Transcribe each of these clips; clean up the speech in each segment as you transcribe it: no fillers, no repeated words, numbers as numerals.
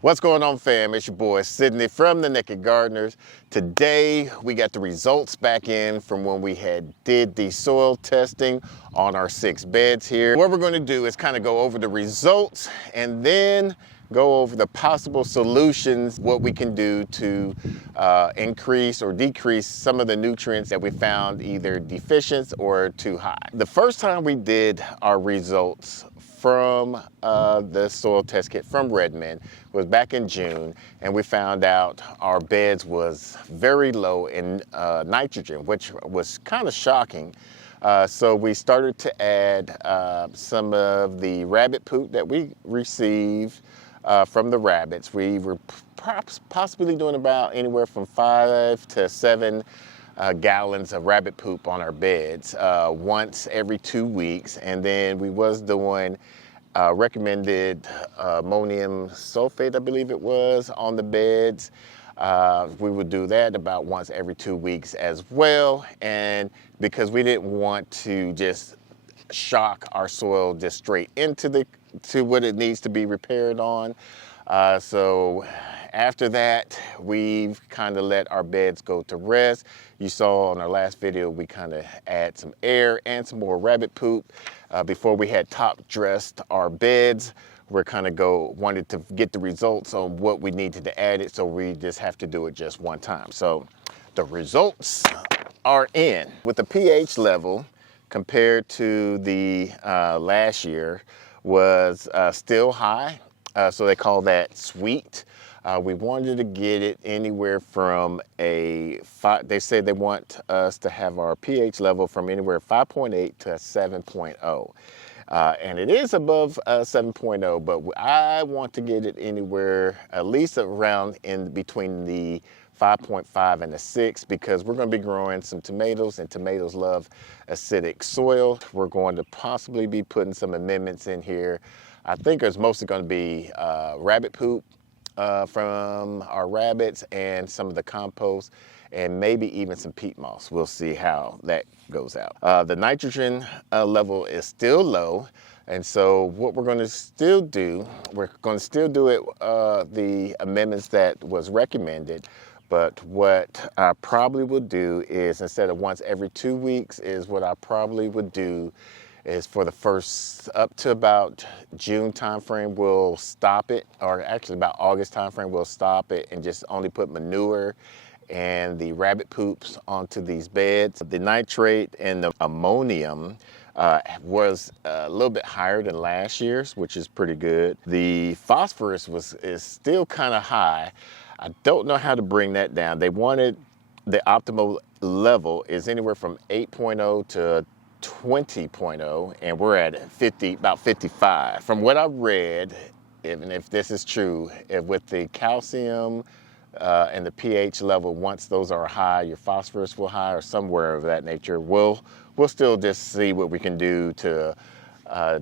What's going on, fam? It's your boy Sydney from The Naked Gardeners. Today we got the results back in from when we did the soil testing on our 6 beds here. What we're going to do is kind of go over the results and then go over the possible solutions, what we can do to increase or decrease some of the nutrients that we found either deficient or too high. The first time we did our results from the soil test kit from Redmond was back in June, and we found out our beds was very low in nitrogen, which was kind of shocking. So we started to add some of the rabbit poop that we received from the rabbits. We were possibly doing about anywhere from 5 to 7 gallons of rabbit poop on our beds once every 2 weeks, and then we was doing recommended ammonium sulfate, I believe it was, on the beds. We would do that about once every 2 weeks as well, and because we didn't want to just shock our soil just straight into what it needs to be repaired on. So after that, we've kind of let our beds go to rest. You saw on our last video, we kind of add some air and some more rabbit poop. Before we had top dressed our beds, we're kind of wanted to get the results on what we needed to add it, so we just have to do it just one time. So the results are in. With the pH level compared to the last year was still high. So they call that sweet. We wanted to get it anywhere from a 5, they say they want us to have our pH level from anywhere 5.8 to 7.0. And it is above 7.0, but I want to get it anywhere at least around in between the 5.5 and the 6, because we're going to be growing some tomatoes, and tomatoes love acidic soil. We're going to possibly be putting some amendments in here. I think it's mostly going to be rabbit poop from our rabbits and some of the compost, and maybe even some peat moss. We'll see how that goes out. The nitrogen level is still low, and so what we're going to still do, we're going to still do it the amendments that was recommended. But what I probably would do is, instead of once every 2 weeks, is what I probably would do is for the first up to about June timeframe, we'll stop it, or actually about August timeframe, we'll stop it and just only put manure and the rabbit poops onto these beds. The nitrate and the ammonium was a little bit higher than last year's, which is pretty good. The phosphorus is still kind of high. I don't know how to bring that down. They wanted the optimal level is anywhere from 8.0 to 20.0, and we're at about 55. From what I've read, even if this is true, with the calcium and the pH level, once those are high, your phosphorus will high or somewhere of that nature. We'll still just see what we can do to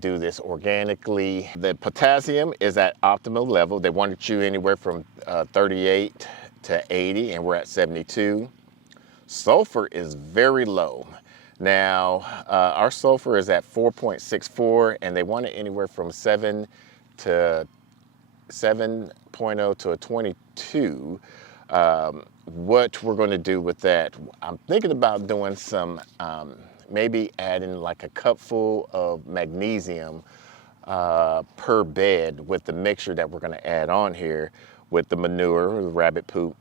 do this organically. The potassium is at optimal level. They wanted you anywhere from 38 to 80, and we're at 72. Sulfur is very low. Now, our sulfur is at 4.64, and they want it anywhere from 7 to 7.0 to a 22. What we're going to do with that, I'm thinking about doing some, maybe adding like a cupful of magnesium per bed with the mixture that we're going to add on here with the manure, the rabbit poop,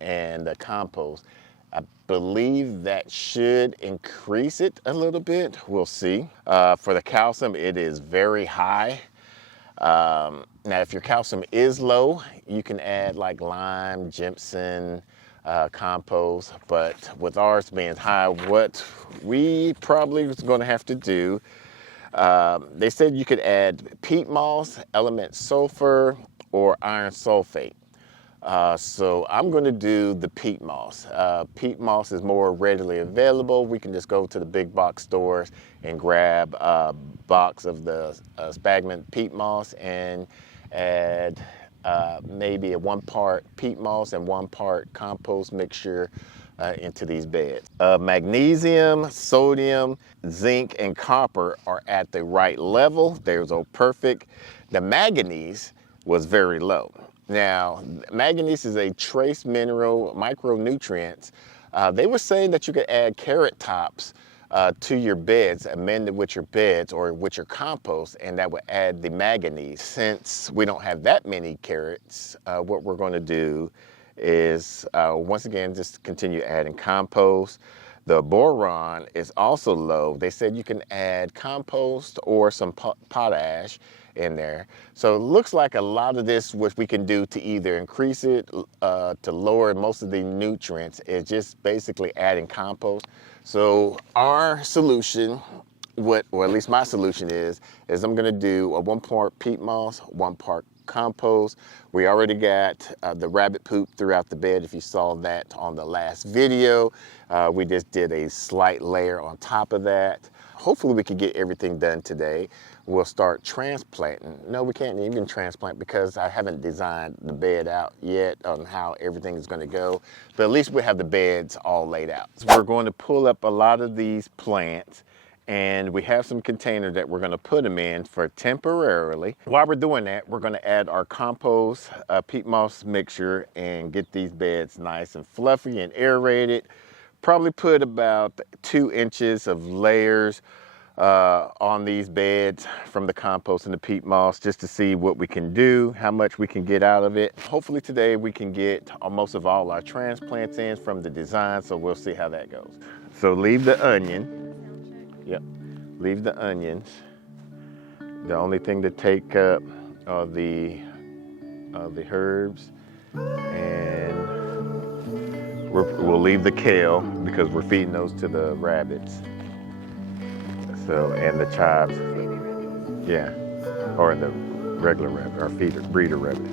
and the compost. I believe that should increase it a little bit. We'll see. For the calcium, it is very high. Now, if your calcium is low, you can add like lime, gypsum, compost. But with ours being high, what we probably was going to have to do, they said you could add peat moss, element sulfur, or iron sulfate. So I'm going to do the peat moss. Peat moss is more readily available. We can just go to the big box stores and grab a box of the sphagnum peat moss and add maybe a 1 part peat moss and 1 part compost mixture into these beds. Magnesium, sodium, zinc, and copper are at the right level. They're so perfect. The manganese was very low. Now, manganese is a trace mineral, micronutrients. They were saying that you could add carrot tops to your beds, amend it with your beds or with your compost, and that would add the manganese. Since we don't have that many carrots, what we're going to do is, once again, just continue adding compost. The boron is also low. They said you can add compost or some potash in there. So it looks like a lot of this, what we can do to either increase it, to lower most of the nutrients, is just basically adding compost. So our solution, or at least my solution is I'm gonna do a 1 part peat moss, 1 part compost. We already got the rabbit poop throughout the bed. If you saw that on the last video, we just did a slight layer on top of that. Hopefully we can get everything done today. We'll start transplanting. No, we can't even transplant because I haven't designed the bed out yet on how everything is going to go. But at least we have the beds all laid out. So we're going to pull up a lot of these plants, and we have some containers that we're going to put them in for temporarily. While we're doing that, we're going to add our compost peat moss mixture and get these beds nice and fluffy and aerated. Probably put about 2 inches of layers on these beds from the compost and the peat moss, just to see what we can do, how much we can get out of it. Hopefully today we can get most of all our transplants in from the design, so we'll see how that goes. So leave the onion. Yep, leave the onions. The only thing to take up are the herbs, and we'll leave the kale because we're feeding those to the rabbits. So, and the chives, yeah, or the regular rabbit, or breeder rabbit.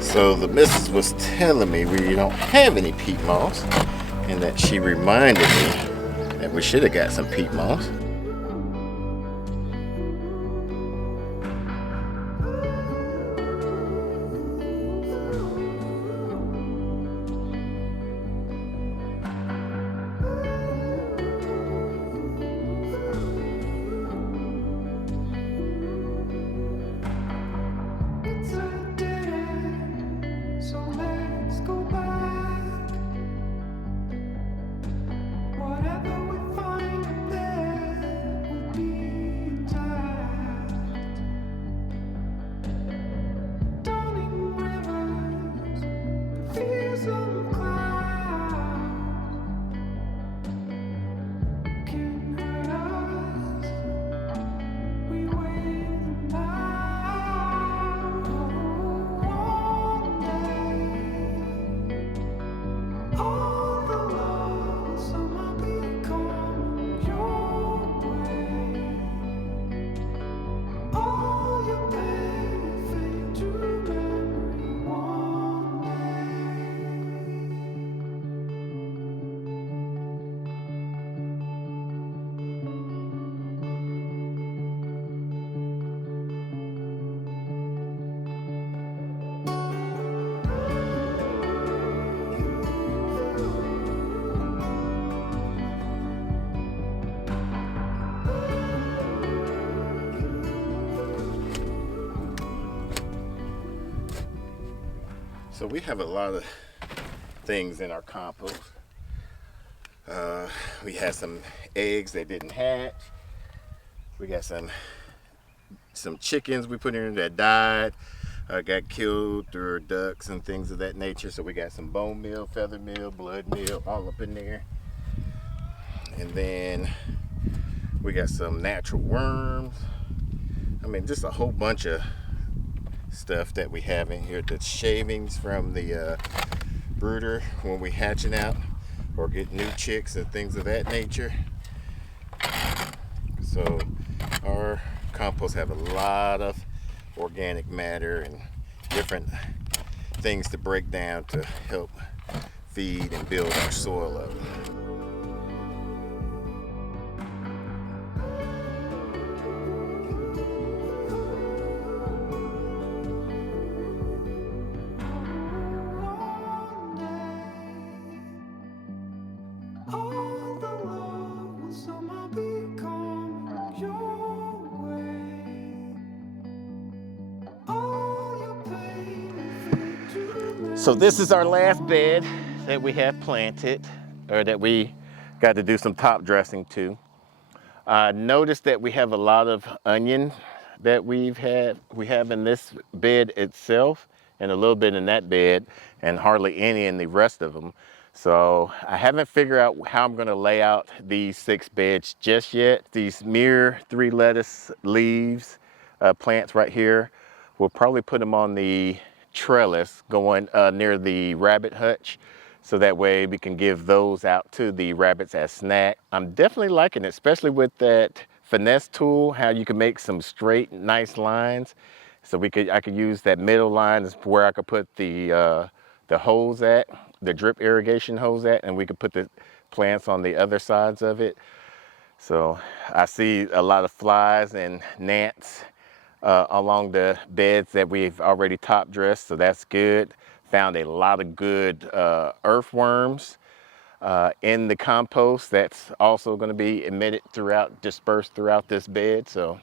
So the missus was telling me we don't have any peat moss, and that she reminded me that we should have got some peat moss. So we have a lot of things in our compost. We had some eggs that didn't hatch. We got some chickens we put in there that died, got killed through ducks and things of that nature. So we got some bone meal, feather meal, blood meal, all up in there. And then we got some natural worms. I mean, just a whole bunch of stuff that we have in here. The shavings from the brooder when we hatching out or get new chicks and things of that nature. So our compost have a lot of organic matter and different things to break down to help feed and build our soil up. So this is our last bed that we have planted, or that we got to do some top dressing to. Notice that we have a lot of onion that we have in this bed itself, and a little bit in that bed, and hardly any in the rest of them. So I haven't figured out how I'm going to lay out these 6 beds just yet. These mere 3 lettuce leaves plants right here, we'll probably put them on the trellis going near the rabbit hutch, so that way we can give those out to the rabbits as snack. I'm definitely liking it, especially with that finesse tool, how you can make some straight nice lines. So I could use that middle line is where I could put the hose at, the drip irrigation hose at, and we could put the plants on the other sides of it. So I see a lot of flies and gnats along the beds that we've already top dressed, so that's good. Found a lot of good earthworms in the compost that's also going to be dispersed throughout this bed. So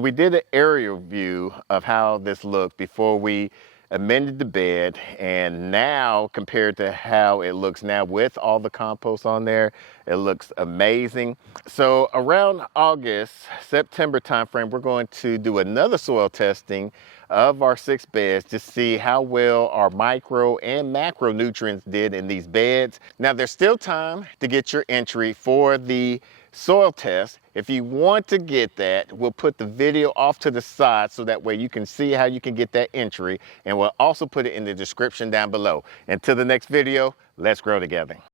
we did an aerial view of how this looked before we amended the bed, and now compared to how it looks now with all the compost on there, it looks amazing. So around August, September timeframe, we're going to do another soil testing of our 6 beds to see how well our micro and macronutrients did in these beds. Now there's still time to get your entry for the soil test. If you want to get that, we'll put the video off to the side so that way you can see how you can get that entry, and we'll also put it in the description down below. Until the next video, let's grow together.